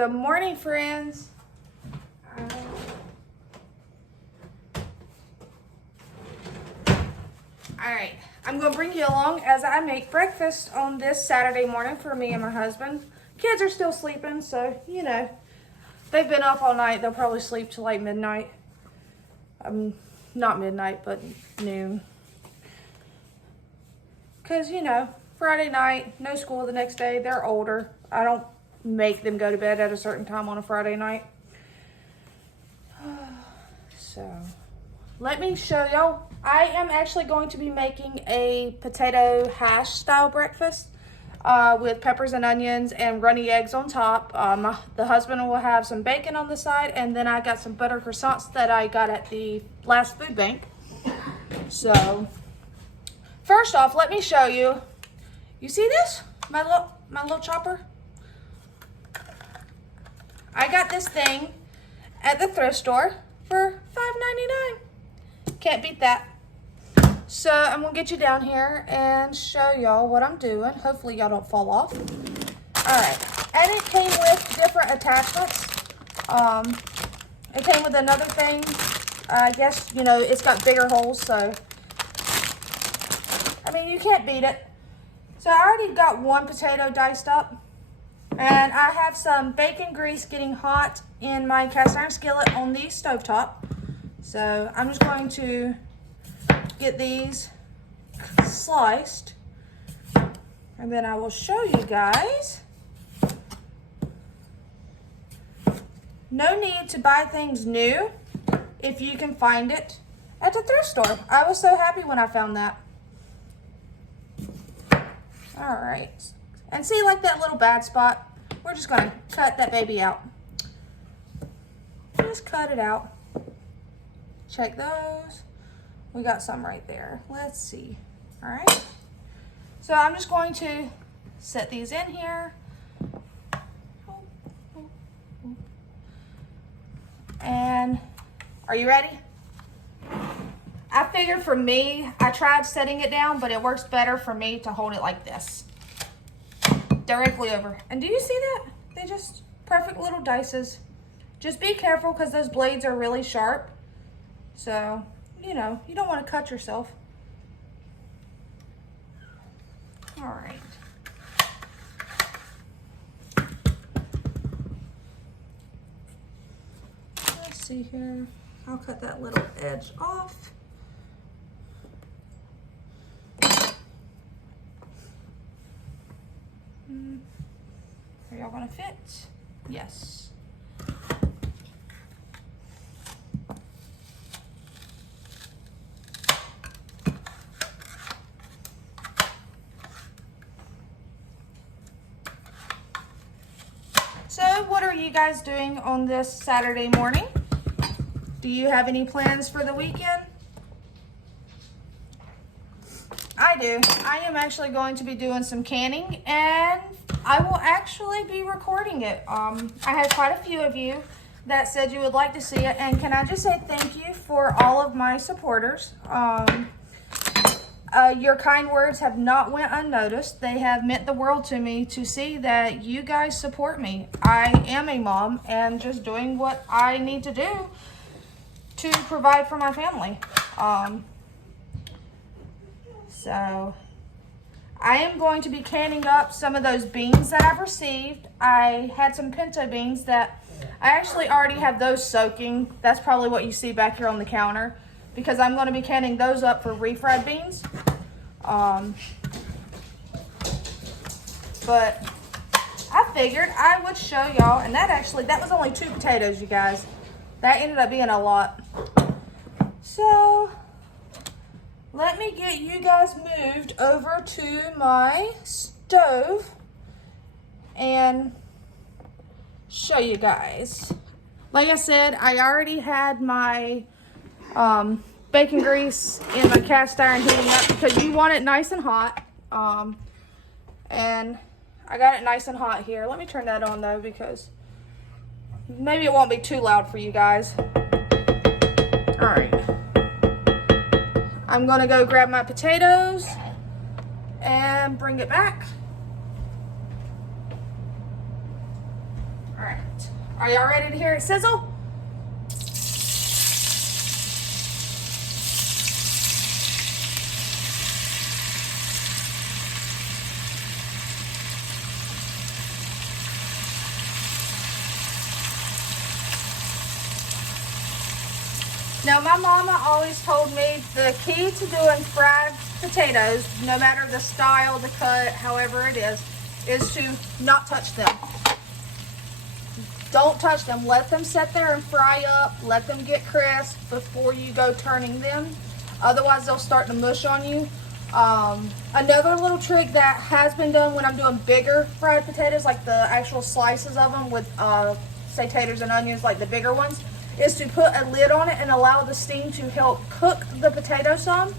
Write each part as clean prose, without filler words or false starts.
Good morning, friends. Alright, I'm going to bring you along as I make breakfast on this Saturday morning for me and my husband. Kids are still sleeping, so, you know, they've been up all night. They'll probably sleep till like midnight. Not midnight, but noon. Because, you know, Friday night, no school the next day. They're older. I don't make them go to bed at a certain time on a Friday night. So, let me show y'all. I am actually going to be making a potato hash style breakfast with peppers and onions and runny eggs on top. The husband will have some bacon on the side, and then I got some butter croissants that I got at the last food bank. So, first off, let me show you. You see this? My little chopper? I got this thing at the thrift store for $5.99. Can't beat that. So I'm gonna get you down here and show y'all what I'm doing. Hopefully y'all don't fall off. Alright, and it came with different attachments. It came with another thing. I guess, you know, it's got bigger holes, so I mean, you can't beat it. So I already got one potato diced up. And I have some bacon grease getting hot in my cast iron skillet on the stovetop. So I'm just going to get these sliced. And then I will show you guys. No need to buy things new if you can find it at the thrift store. I was so happy when I found that. All right. And see, like that little bad spot? We're just going to cut that baby out. Just cut it out. Check those. We got some right there. Let's see. All right. So I'm just going to set these in here. And are you ready? I figured for me, I tried setting it down, but it works better for me to hold it like this. Directly over. And do you see that? They just perfect little dices. Just be careful because those blades are really sharp. So, you know, you don't want to cut yourself. All right. Let's see here. I'll cut that little edge off. Are y'all gonna fit? Yes. So, what are you guys doing on this Saturday morning? Do you have any plans for the weekend? I do. I am actually going to be doing some canning, and I will actually be recording it. I had quite a few of you that said you would like to see it, and can I just say thank you for all of my supporters. Your kind words have not went unnoticed. They have meant the world to me to see that you guys support me. I am a mom and just doing what I need to do to provide for my family. So I am going to be canning up some of those beans that I've received. I had some pinto beans that I actually already have those soaking. That's probably what you see back here on the counter because I'm going to be canning those up for refried beans. But I figured I would show y'all, and that was only 2 potatoes, you guys. That ended up being a lot. So let me get you guys moved over to my stove and show you guys. Like I said, I already had my bacon grease in my cast iron heating up because you want it nice and hot. And I got it nice and hot here. Let me turn that on though because maybe it won't be too loud for you guys. All right. I'm gonna go grab my potatoes and bring it back. All right. Are y'all ready to hear it sizzle? Now, my mama always told me the key to doing fried potatoes, no matter the style, the cut, however it is to not touch them. Don't touch them. Let them sit there and fry up. Let them get crisp before you go turning them. Otherwise, they'll start to mush on you. Another little trick that has been done when I'm doing bigger fried potatoes, like the actual slices of them with, say, taters and onions, like the bigger ones, is to put a lid on it and allow the steam to help cook the potato some.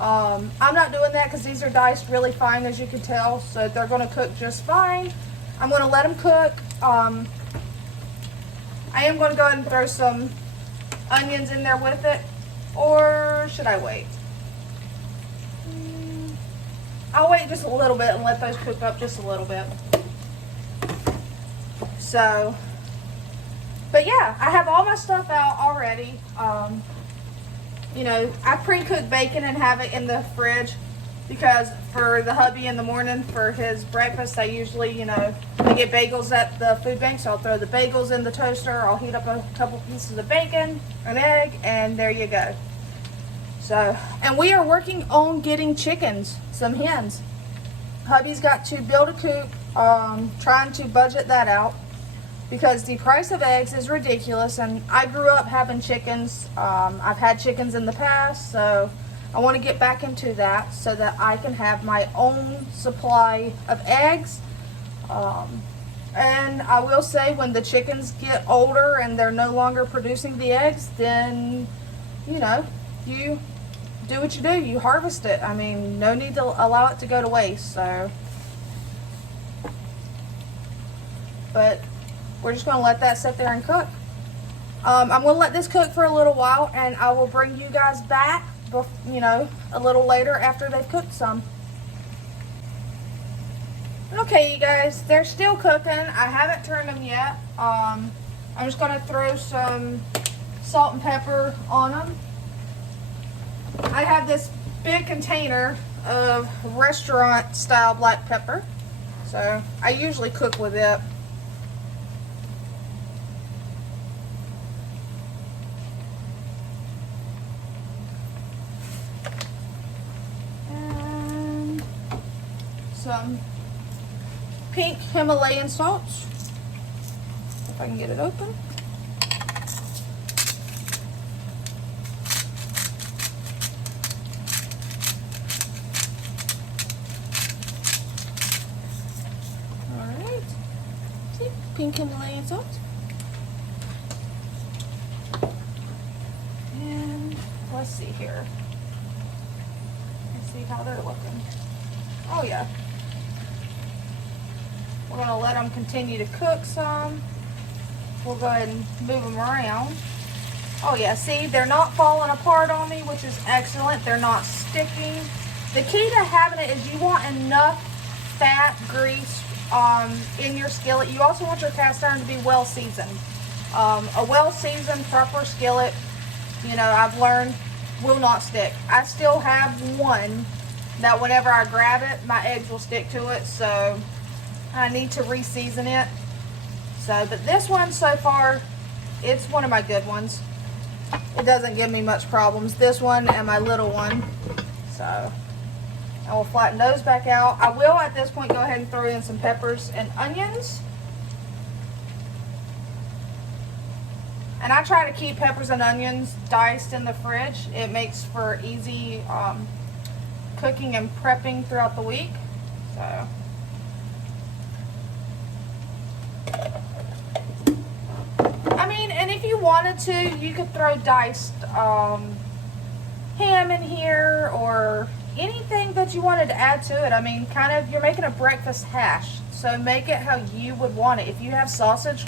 I'm not doing that because these are diced really fine, as you can tell, so they're going to cook just fine. I'm going to let them cook. I am going to go ahead and throw some onions in there with it, or should I wait? I'll wait just a little bit and let those cook up just a little bit. So, but yeah, I have all my stuff out already. You know, I pre-cook bacon and have it in the fridge because for the hubby in the morning for his breakfast, I usually, you know, we get bagels at the food bank, so I'll throw the bagels in the toaster. I'll heat up a couple pieces of bacon, an egg, and there you go. So, and we are working on getting chickens, some hens. Hubby's got to build a coop, trying to budget that out, because the price of eggs is ridiculous, and I grew up having chickens. I've had chickens in the past, so I want to get back into that so that I can have my own supply of eggs. And I will say, when the chickens get older and they're no longer producing the eggs, then, you know, you do what you do. You harvest it. I mean, no need to allow it to go to waste. So, but we're just going to let that sit there and cook. I'm going to let this cook for a little while, and I will bring you guys back, you know, a little later after they've cooked some. Okay, you guys, they're still cooking. I haven't turned them yet. I'm just going to throw some salt and pepper on them. I have this big container of restaurant style black pepper, so I usually cook with it. And some pink Himalayan salt, if I can get it open. Alright, pink Himalayan salt. And let's see here. Let's see how they're looking. Oh yeah. We're going to let them continue to cook some. We'll go ahead and move them around. Oh yeah, see, they're not falling apart on me, which is excellent. They're not sticking. The key to having it is you want enough fat, grease in your skillet. You also want your cast iron to be well seasoned. A well seasoned, proper skillet, you know, I've learned, will not stick. I still have one that whenever I grab it, my eggs will stick to it, so I need to re-season it. So, but this one so far, it's one of my good ones. It doesn't give me much problems. This one and my little one. So, I will flatten those back out. I will at this point go ahead and throw in some peppers and onions. And I try to keep peppers and onions diced in the fridge. It makes for easy cooking and prepping throughout the week. So, I mean, and if you wanted to, you could throw diced ham in here or anything that you wanted to add to it. I mean, kind of, you're making a breakfast hash, so make it how you would want it. If you have sausage,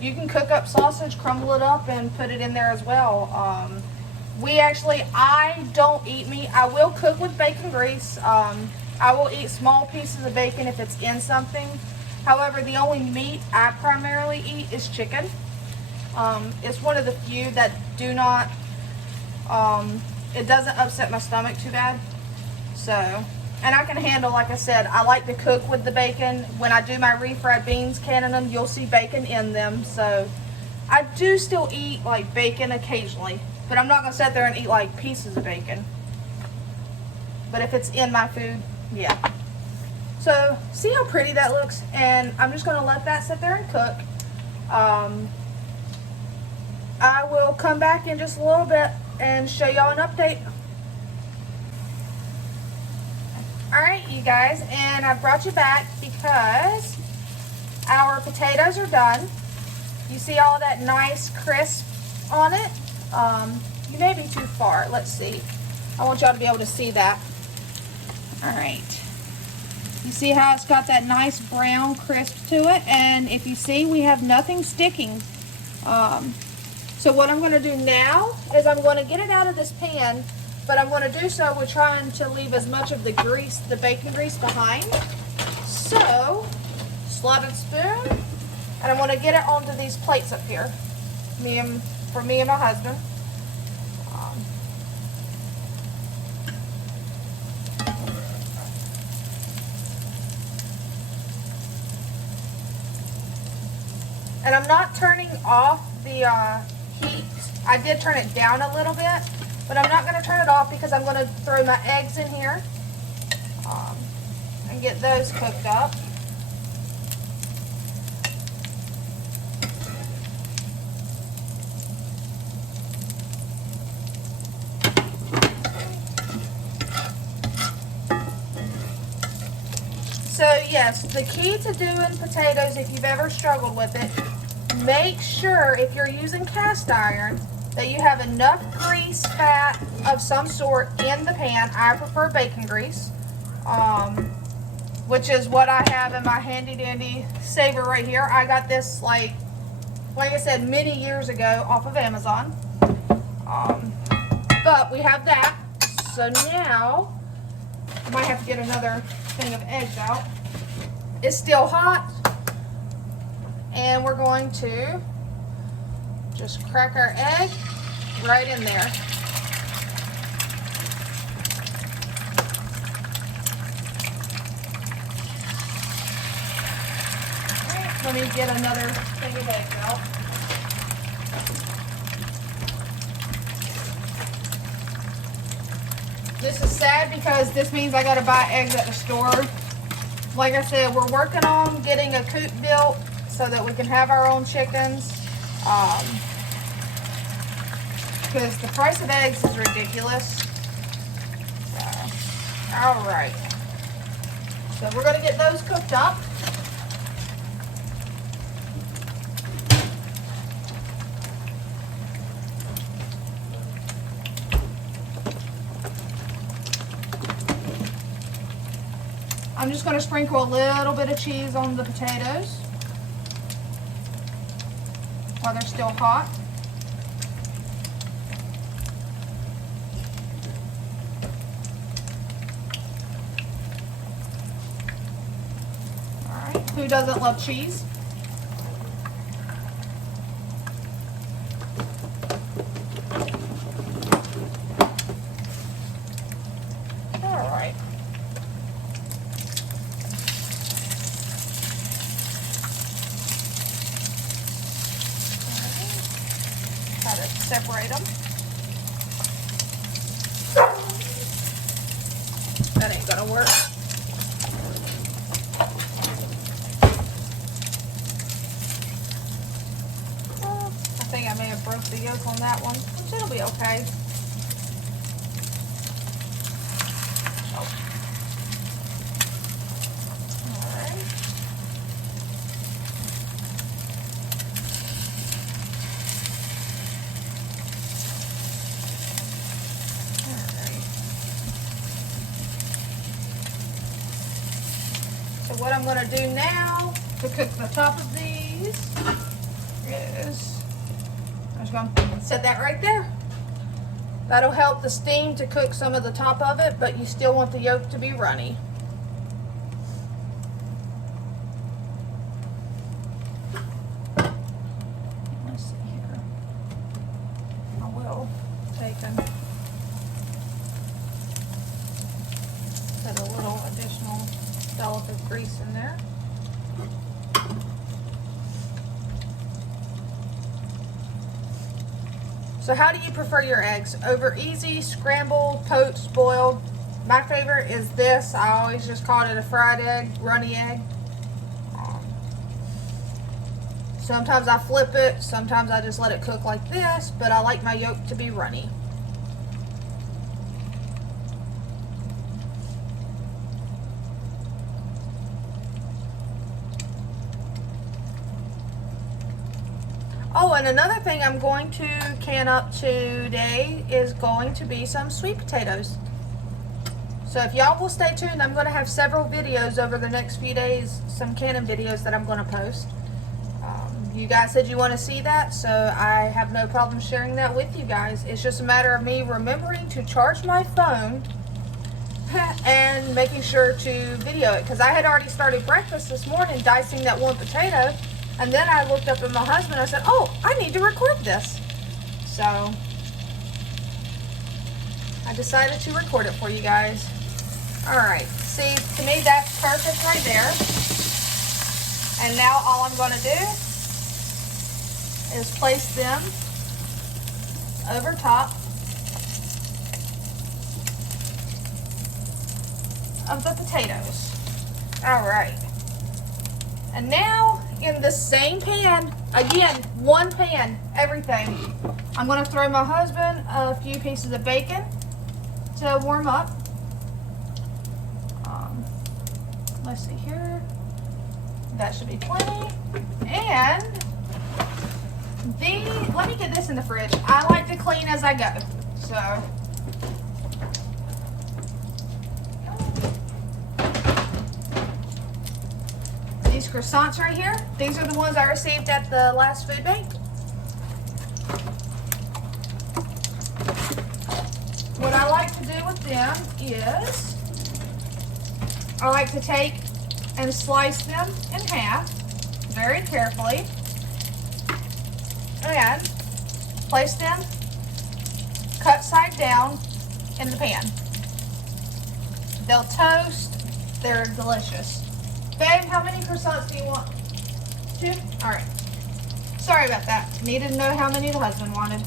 you can cook up sausage, crumble it up, and put it in there as well. I don't eat meat. I will cook with bacon grease. I will eat small pieces of bacon if it's in something. However, the only meat I primarily eat is chicken. It's one of the few that do not, it doesn't upset my stomach too bad. So, and I can handle, like I said, I like to cook with the bacon. When I do my refried beans, canning them, you'll see bacon in them. So I do still eat like bacon occasionally, but I'm not gonna sit there and eat like pieces of bacon. But if it's in my food, yeah. So see how pretty that looks? And I'm just gonna let that sit there and cook. I will come back in just a little bit and show y'all an update. Alright, you guys, and I brought you back because our potatoes are done. You see all that nice crisp on it? You may be too far. Let's see. I want y'all to be able to see that. Alright. You see how it's got that nice brown crisp to it? And if you see, we have nothing sticking. So what I'm going to do now is I'm going to get it out of this pan, but I'm going to do so with trying to leave as much of the grease, the bacon grease behind. So, slotted spoon, and I'm going to get it onto these plates up here, for me and my husband. And I'm not turning off the heat. I did turn it down a little bit, but I'm not going to turn it off because I'm going to throw my eggs in here and get those cooked up. So yes, the key to doing potatoes, if you've ever struggled with it, make sure if you're using cast iron that you have enough grease, fat of some sort in the pan. I prefer bacon grease, which is what I have in my handy dandy saver right here. I got this like I said, many years ago off of Amazon. But we have that. So now I might have to get another thing of eggs out. It's still hot, and we're going to just crack our egg right in there. Let me get another thing of eggs out. This is sad because this means I gotta buy eggs at the store. Like I said, we're working on getting a coop built so that we can have our own chickens. Because the price of eggs is ridiculous. Alright. So we're gonna get those cooked up. I'm just going to sprinkle a little bit of cheese on the potatoes while they're still hot. Alright, who doesn't love cheese? Alright. Separate them. That ain't gonna work. I think I may have broke the yolk on that one, which it'll be okay. So what I'm going to do now to cook the top of these is I'm just going to set that right there. That'll help the steam to cook some of the top of it, but you still want the yolk to be runny. grease in there. So how do you prefer your eggs? Over easy, scrambled, poached, boiled? My favorite is this. I always just call it a fried egg, runny egg. Sometimes I flip it, sometimes I just let it cook like this, but I like my yolk to be runny. Oh, and another thing I'm going to can up today is going to be some sweet potatoes. So if y'all will stay tuned, I'm going to have several videos over the next few days, some canning videos that I'm going to post. You guys said you want to see that, so I have no problem sharing that with you guys. It's just a matter of me remembering to charge my phone and making sure to video it, because I had already started breakfast this morning dicing that one potato. And then I looked up at my husband, I said, oh, I need to record this. So, I decided to record it for you guys. Alright, see, to me that's perfect right there. And now all I'm going to do is place them over top of the potatoes. Alright. And now, in the same pan, again, one pan, everything. I'm going to throw my husband a few pieces of bacon to warm up. Let's see here. That should be plenty. And let me get this in the fridge. I like to clean as I go. So, these croissants right here, these are the ones I received at the last food bank. What I like to do with them is I like to take and slice them in half very carefully and place them cut side down in the pan. They'll toast. They're delicious. Babe, how many croissants do you want? 2? Alright. Sorry about that. Needed to know how many the husband wanted.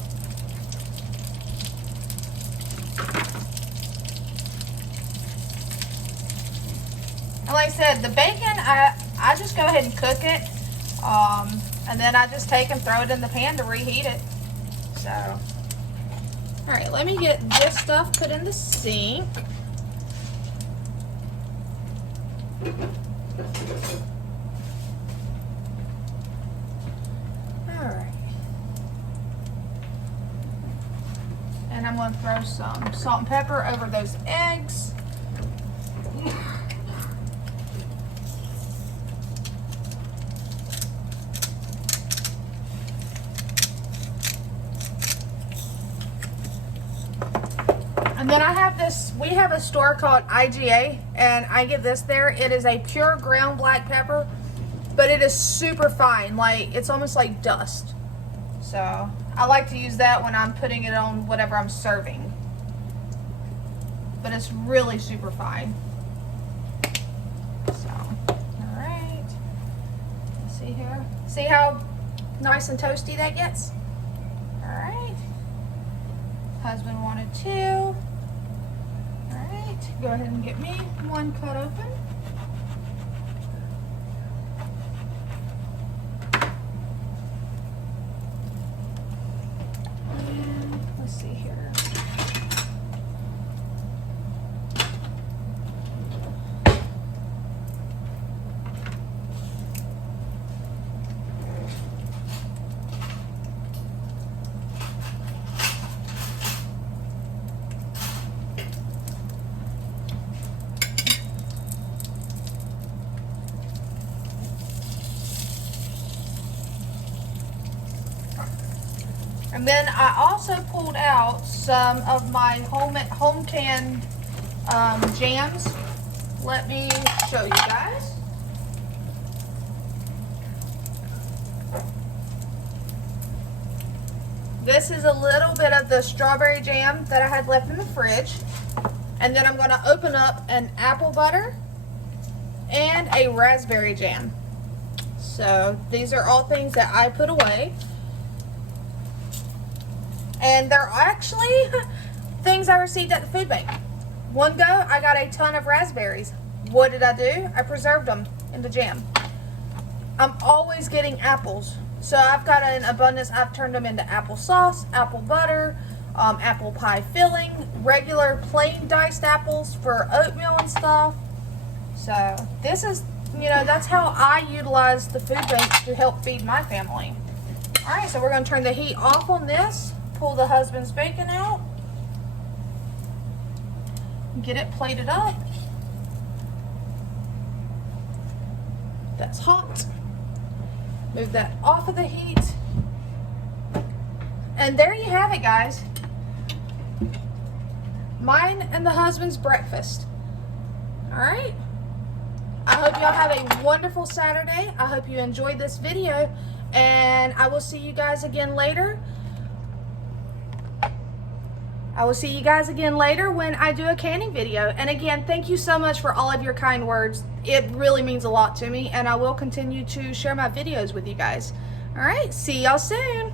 And like I said, the bacon, I just go ahead and cook it. And then I just take and throw it in the pan to reheat it. So, alright, let me get this stuff put in the sink. Alright. And I'm going to throw some salt and pepper over those eggs. And then I have this, we have a store called IGA, and I get this there. It is a pure ground black pepper, but it is super fine. Like, it's almost like dust. So, I like to use that when I'm putting it on whatever I'm serving. But it's really super fine. So, alright. Let's see here. See how nice and toasty that gets? Alright. Husband wanted 2. Go ahead and get me one cut open. And let's see here. And then I also pulled out some of my home canned jams. Let me show you guys. This is a little bit of the strawberry jam that I had left in the fridge. And then I'm going to open up an apple butter and a raspberry jam. So these are all things that I put away. And they're actually things I received at the food bank. One go, I got a ton of raspberries. What did I do? I preserved them into jam. I'm always getting apples. So I've got an abundance. I've turned them into applesauce, apple butter, apple pie filling, regular plain diced apples for oatmeal and stuff. So this is, you know, that's how I utilize the food bank to help feed my family. All right, so we're going to turn the heat off on this. Pull the husband's bacon out. Get it plated up. That's hot. Move that off of the heat. And there you have it, guys. Mine and the husband's breakfast. All right. I hope y'all have a wonderful Saturday. I hope you enjoyed this video, and I will see you guys again later. I will see you guys again later when I do a canning video. And again, thank you so much for all of your kind words. It really means a lot to me, and I will continue to share my videos with you guys. All right, see y'all soon.